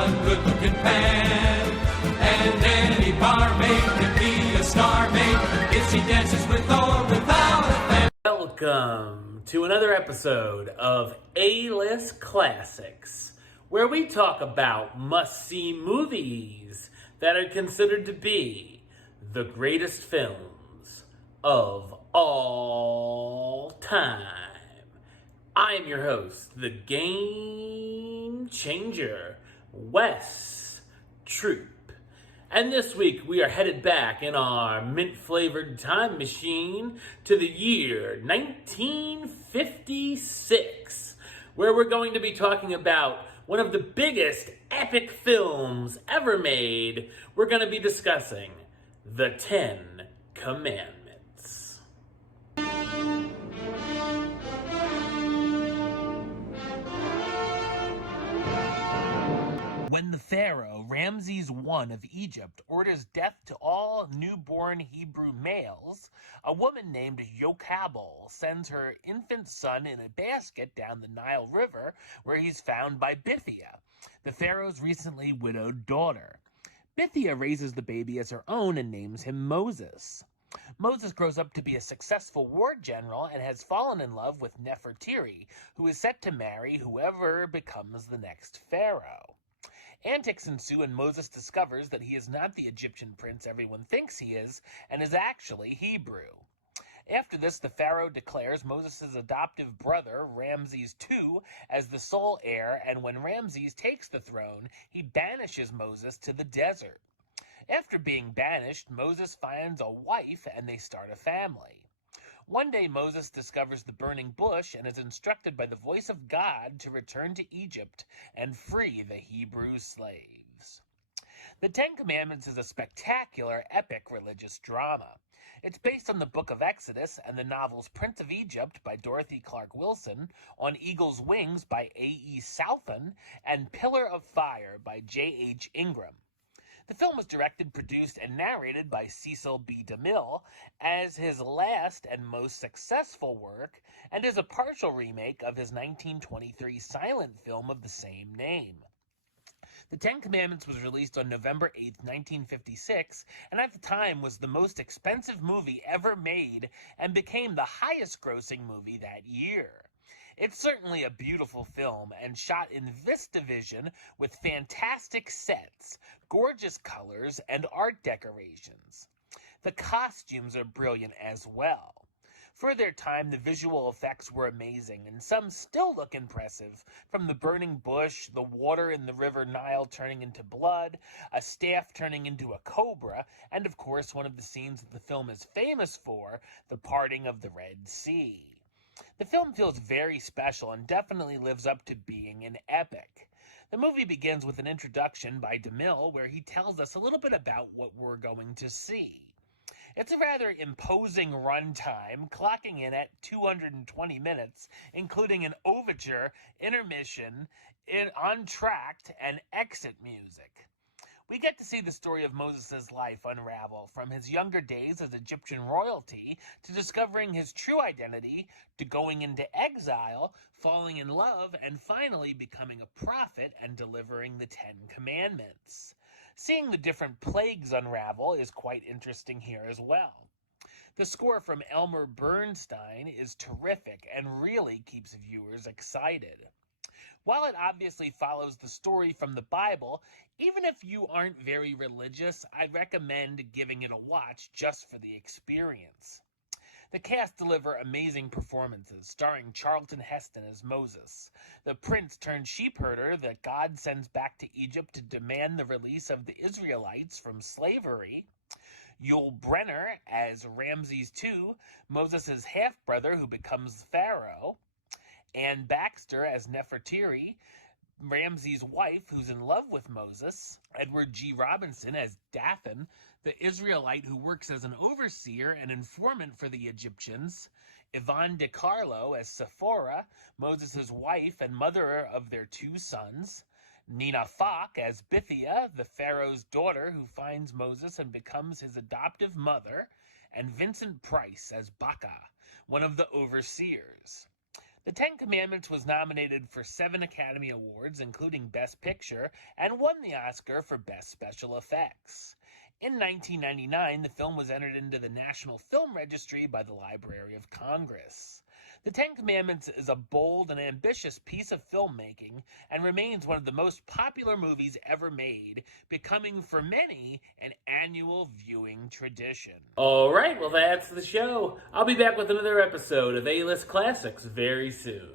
a good-looking pan. And any barmaid can be a star maid if she dances with or without a fan. Welcome to another episode of A-List Classics, where we talk about must-see movies that are considered to be the greatest films of all time. I am your host, the Game Changer, Wes Troop. And this week we are headed back in our mint-flavored time machine to the year 1956, where we're going to be talking about one of the biggest epic films ever made. We're going to be discussing The Ten Commandments. When the Pharaoh, Ramses I of Egypt, orders death to all newborn Hebrew males, a woman named Yochebed sends her infant son in a basket down the Nile River, where he's found by Bithiah, the Pharaoh's recently widowed daughter. Bithiah raises the baby as her own and names him Moses. Moses grows up to be a successful war general and has fallen in love with Nefertiti, who is set to marry whoever becomes the next pharaoh. Antics ensue and Moses discovers that he is not the Egyptian prince everyone thinks he is, and is actually Hebrew. After this, the pharaoh declares Moses' adoptive brother, Ramses II, as the sole heir, and when Ramses takes the throne, he banishes Moses to the desert. After being banished, Moses finds a wife and they start a family. One day Moses discovers the burning bush and is instructed by the voice of God to return to Egypt and free the Hebrew slaves. The Ten Commandments is a spectacular, epic religious drama. It's based on the Book of Exodus and the novels Prince of Egypt by Dorothy Clark Wilson, On Eagle's Wings by A.E. Southon, and Pillar of Fire by J.H. Ingram. The film was directed, produced, and narrated by Cecil B. DeMille as his last and most successful work, and is a partial remake of his 1923 silent film of the same name. The Ten Commandments was released on November 8, 1956, and at the time was the most expensive movie ever made and became the highest-grossing movie that year. It's certainly a beautiful film and shot in VistaVision with fantastic sets, gorgeous colors, and art decorations. The costumes are brilliant as well. For their time, the visual effects were amazing, and some still look impressive, from the burning bush, the water in the river Nile turning into blood, a staff turning into a cobra, and of course one of the scenes that the film is famous for, the parting of the Red Sea. The film feels very special and definitely lives up to being an epic. The movie begins with an introduction by DeMille where he tells us a little bit about what we're going to see. It's a rather imposing runtime, clocking in at 220 minutes, including an overture, intermission, entr'acte, and exit music. We get to see the story of Moses' life unravel, from his younger days as Egyptian royalty to discovering his true identity, to going into exile, falling in love, and finally becoming a prophet and delivering the Ten Commandments. Seeing the different plagues unravel is quite interesting here as well. The score from Elmer Bernstein is terrific and really keeps viewers excited. While it obviously follows the story from the Bible, even if you aren't very religious, I recommend giving it a watch just for the experience. The cast deliver amazing performances, starring Charlton Heston as Moses, the prince-turned-sheepherder that God sends back to Egypt to demand the release of the Israelites from slavery, Yul Brynner as Ramses II, Moses' half-brother who becomes Pharaoh, Anne Baxter as Nefertiti, Ramses' wife who's in love with Moses, Edward G. Robinson as Dathan, the Israelite who works as an overseer and informant for the Egyptians, Yvonne DiCarlo as Sephora, Moses' wife and mother of their two sons, Nina Falk as Bithiah, the Pharaoh's daughter who finds Moses and becomes his adoptive mother, and Vincent Price as Baca, one of the overseers. The Ten Commandments was nominated for 7 Academy Awards, including Best Picture, and won the Oscar for Best Special Effects. In 1999, the film was entered into the National Film Registry by the Library of Congress. The Ten Commandments is a bold and ambitious piece of filmmaking and remains one of the most popular movies ever made, becoming for many an annual viewing tradition. All right, well, that's the show. I'll be back with another episode of A-List Classics very soon.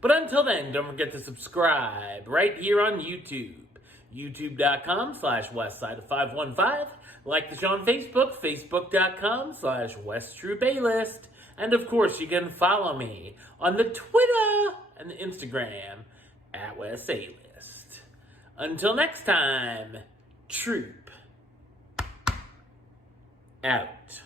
But until then, don't forget to subscribe right here on YouTube. YouTube.com/Westside515. Like the show on Facebook, Facebook.com/WestTroopaList. And of course, you can follow me on the Twitter and the Instagram at WestAList. Until next time, Troop out.